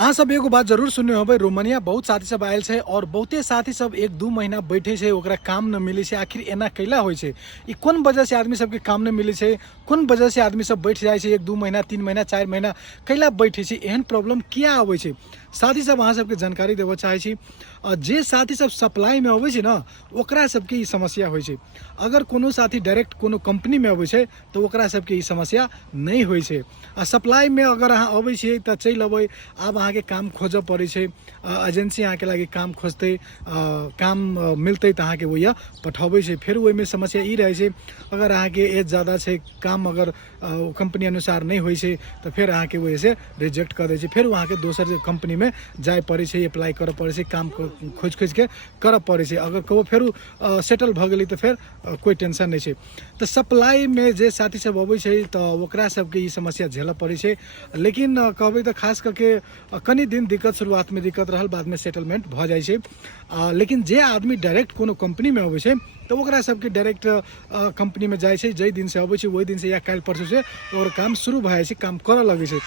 अहाँ सब एगो बात जरूर सुनने होबै, रोमानिया बहुत साथी सब आयल छै और बहुते साथी सब 1-2 महीना बैठे छै, ओकरा काम न मिले छै। आखिर एना कैला होइ छै? ई कोन वजह से आदमी सबके काम न मिले छै? कोन वजह से आदमी सब बैठ जाइ छै 1-2 महीना, 3 महीना, 4 महीना कैला बैठे छै? एहन प्रॉब्लम किया आबै छै? साथी सब अहाँ सबके जानकारी देबऽ चाहे छी। जे साथी सब सप्लाई में अबै छै ना, ओकरा सबके ई समस्या होइ छै। अगर कोनो साथी डायरेक्ट कोनो कंपनी में अबै छै तो ओकरा सबके ई समस्या नहीं होइ छै। सप्लाई में अगर अहाँ अबै छियै त चलि अबै, आब अहाँ के काम खोजऽ पड़े छै। एजेंसी अहाँ के लागी काम खोजते, काम मिलते त अहाँ के वही पठाबै छै। फिर ओहि में समस्या ई रहे छै, अगर अहाँ के एज ज्यादा छै, काम अगर कंपनी अनुसार नहीं होइ छै तो फिर अहाँ के वजह से रिजेक्ट कर दै छै। फिर वहाँ के दोसर कंपनी में जाए पड़े छै, अप्लाई करऽ पड़े छै, काम खोज के करऽ पड़े छै। अगर कहो फिर सेटल भ गेलै तो फिर कोई टेंशन नहीं छै। तो सप्लाई में जे साथी सब अबै छै तो ओकरा सबके ई समस्या झेलऽ पड़े छै। लेकिन कहबै तो खास करके कनी दिन दिक्कत, शुरुआत में दिक्कत रहल, बाद में सेटलमेंट भ जाइ छै। लेकिन जे आदमी डायरेक्ट कोनो कंपनी में अबै छै तो ओकरा सबके डायरेक्ट कंपनी में जाइ छै, जै दिन से अबै छै वही दिन से या काल्हि परसों से और काम शुरू भ जाइ छै, काम करऽ लगे छै।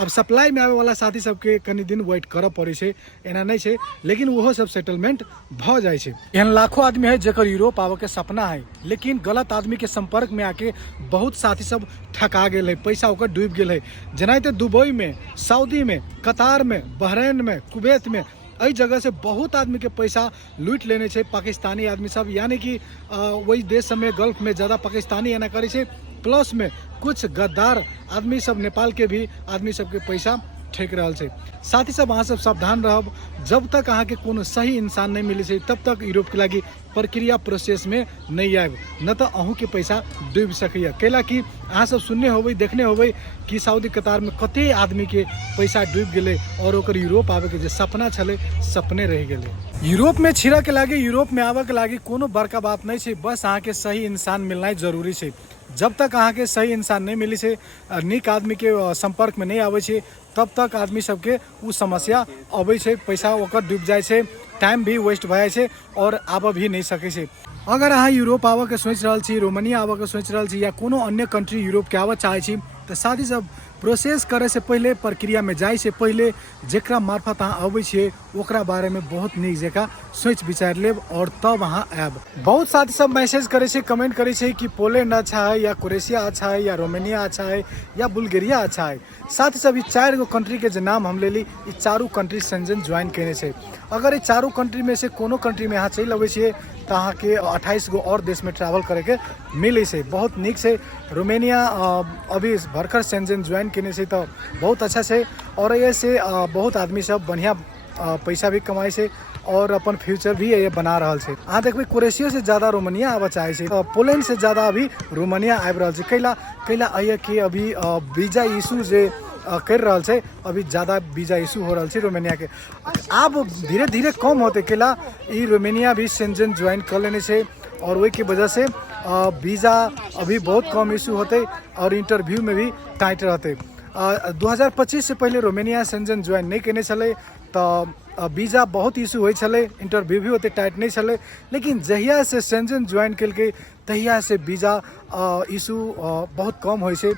अब सप्लाई में आवे वाला साथी सबके कनी दिन वेट करऽ पड़े छै, एना नहीं छै, लेकिन वो सब सेटलमेंट भ जाइ छै। एहन लाखों आदमी है जेकर यूरोप आवे के सपना है, लेकिन गलत आदमी के संपर्क में आके बहुत साथी सब ठका गेल है, पैसा ओकर डूब गेल है। जेनाहिते दुबई में, सऊदी में, कतार में, बहरीन में, कुवैत में, एहि जगह से बहुत आदमी के पैसा लूट लेने छै पाकिस्तानी आदमी सब। यानी कि वही देश सब में, गल्फ में ज्यादा पाकिस्तानी एना करे छै। प्लस में कुछ गद्दार आदमी सब, नेपाल के भी आदमी सबके पैसा ठेक रहल छै। साथ ही सब अहाँ सब सावधान रहब। जब तक अहाँ के कोनो सही इंसान नहीं मिले छै तब तक यूरोप के लागी प्रक्रिया प्रोसेस में नहीं आब, न तो अहूँ के पैसा डूब सकैया। कैला कि अहाँ सब सुनने होबै, देखने होबै कि सऊदी कतार में कते आदमी के पैसा डूब गेलै और ओकर यूरोप आवे के जे सपना छले, सपने रह गेलै। यूरोप में छिरऽ के लागी, यूरोप में आवे के लागी कोनो बड़का बात नहीं छै, बस अहाँ के सही इंसान मिलना जरूरी छै। जब तक अहाँ के सही इंसान नहीं मिली छै, नीक आदमी के संपर्क में नहीं आवे छै, तब तक आदमी सबके उ समस्या अबै छै, पैसा ओकर डूब जाइ छै, टाइम भी वेस्ट भए जाइ छै और आबऽ भी नहीं सकै छै। अगर अहाँ यूरोप आबऽ के सोच रहल छी, रोमानिया आबऽ के सोच रहल छी, या कोनो अन्य कंट्री यूरोप के आबऽ चाहे छी, तो साथी सब प्रोसेस करे से पहले, प्रक्रिया में जाए से पहले जेकरा मार्फत अहाँ अबै छियै ओकरा बारे में बहुत नीक जगह सोच विचार लेब और तब अहाँ आब। बहुत साथी सब मैसेज करे छै, कमेंट करे छै कि पोलैंड अच्छा है, या क्रोएशिया अच्छा है, या रोमानिया अच्छा है, या बुल्गारिया अच्छा है। साथी सब 4 गो कंट्री के जे नाम हम लेली, ई चारू कंट्री शेंजन ज्वाइन केने छै। अगर ई चारू कंट्री में से कोनो कंट्री में अहाँ चलि अबै छियै तो अहाँ के 28 गो और देश में ट्रैवल करे के मिले छै, बहुत नीक छै। रोमानिया अभी भरखर शेंजन ज्वाइन केने छै तो बहुत अच्छा छै, और ये से बहुत आदमी सब बढ़िया पैसा भी कमाई छै और अपन फ्यूचर भी ये बना रहल छै। अहाँ देखबै क्रोएशिया से ज्यादा रोमानिया आबऽ चाहे छै, पोलैंड से ज्यादा अभी रोमानिया आबि रहल छै। कैला अइए कि अभी वीजा इशू जे कर रहल छै, अभी ज़्यादा वीजा इशू हो रहल छै रोमानिया के। अब धीरे धीरे कम होते, कैला ई रोमानिया भी शेंजन ज्वाइन कर लेने छै और वही की वजह से वीजा अभी बहुत कम इशू होते और इंटरव्यू में भी टाइट रहते। 2025 से पहले रोमानिया शेंजन ज्वाइन नहीं केने छले तो वीजा बहुत इशू होइ छले, इंटरव्यू भी होते टाइट नहीं छले। लेकिन जहिया से शेंजन ज्वाइन केलकै तहिया से वीजा इशू बहुत कम होइ छै।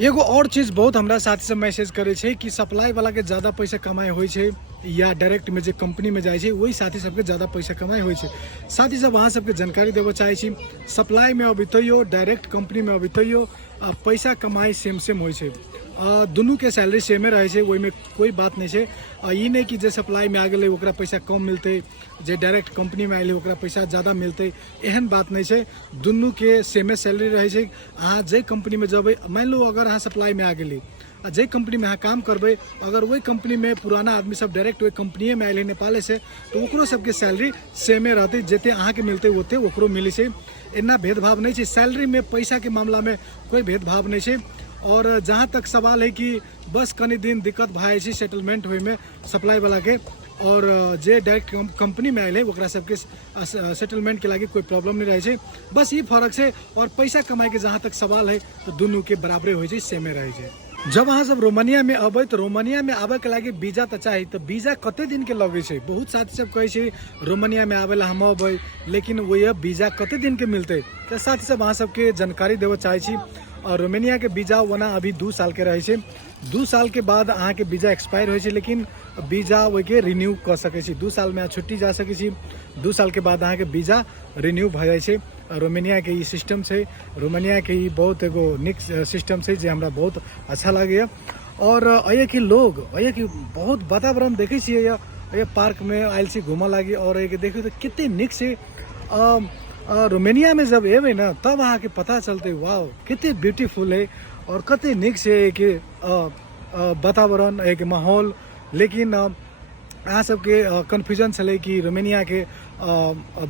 एगो और चीज बहुत हमरा साथी सब मैसेज करे छै कि सप्लाई वाला के ज्यादा पैसा कमाई होइ छै, या डायरेक्ट में जे कंपनी में जाए छै वही साथी सबके ज्यादा पैसा कमाई होइ छै। साथी सब अहाँ सबके जानकारी देबऽ चाहे छी, सप्लाई में अबितैयो, डायरेक्ट कंपनी में अबितैयो पैसा कमाई सेम होइ छै। दुनू के सैलरी सेमे रहे छै, ओहि में कोई बात नहीं छै। ई नहीं कि जे सप्लाई में आ गए ओकरा पैसा कम मिलते, जे डायरेक्ट कंपनी में आए ओकरा पैसा ज़्यादा मिलते, एहन बात नहीं छै। दुनू के सेमे सैलरी रहे छै। अहाँ जे कंपनी में जब, मान लो अगर अहाँ सप्लाई में आ गए, जे कंपनी में अहाँ काम करबे, अगर वही कंपनी में पुराना आदमी सब डायरेक्ट वही कंपनी में आए नेपाल से, तो ओकरो सबके सैलरी सेमे रहते, जते अहाँ के मिलते ओते ओकरो मिले छै। एना भेदभाव नहीं छै, सैलरी में पैसा के मामला में कोई भेदभाव नहीं छै। और जहाँ तक सवाल है कि बस कनी दिन दिक्कत भाई छै सेटलमेंट होए में सप्लाई वाला के, और जे डायरेक्ट कंपनी में आए ओकरा सबके सेटलमेंट के लागे कोई प्रॉब्लम नहीं रहे छै, बस ये फर्क है। और पैसा कमाई के जहाँ तक सवाल है तो दोनों के बराबरे हो, सेमे रहे छै। जब अहाँ सब रोमानिया में अबै तो रोमानिया में आबे के लागे वीजा तो चाहिए, तो वीजा कते दिन के लगे छै? बहुत साथी सब कहे छै रोमानिया में आबे ला हम अबै, लेकिन वही वीजा कते दिन के मिलते? तो साथी सब अहाँ सबके जानकारी देवऽ चाहे छी। और रोमानिया के वीजा वना अभी 2 साल के रहे छै, 2 साल के बाद अहाँ के वीजा एक्सपायर होइ छै, लेकिन वीजा ओहि के रिन्यू कऽ सकै छी। 2 साल में अहाँ छुट्टी जा सकै छी। 2 साल के बाद अहाँ के वीजा रिन्यू भऽ जाइ छै। रोमानिया के ई सिस्टम छै। रोमानिया के ई बहुत एगो नीक सिस्टम छै जे हमरा बहुत अच्छा लागैए। और अइए कि लोग अइए कि बहुत वातावरण देखै छियै ये पार्क में आयल छी घूमऽ लागी। और ये देखियो तऽ कते नीक छै। रोमानिया में जब एबै ना तब अहाँ के पता चलते वाओ कते ब्यूटीफुल है और कते नीक छै कि वातावरण एक माहौल। लेकिन अहाँ सबके कन्फ्यूजन छलै कि रोमानिया के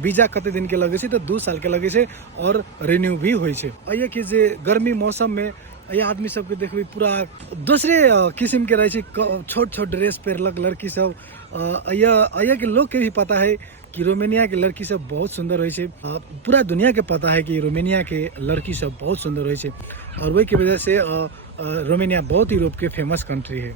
वीजा कते दिन के लगे छै, तो 2 साल के लगे छै और रिन्यू भी होइ छै। अइए कि जे गर्मी मौसम में ये आदमी सबके देखबै पूरा दूसरे किस्म के रहे छै। छोट छोट ड्रेस पहनलक लड़की सब। अइए के लोग के भी पता है कि रोमानिया के लड़की सब बहुत सुंदर होइ छै। पूरा दुनिया के पता है कि रोमानिया के लड़की सब बहुत सुंदर होइ छै। और वही की वजह से रोमानिया बहुत यूरोप के फेमस कंट्री है।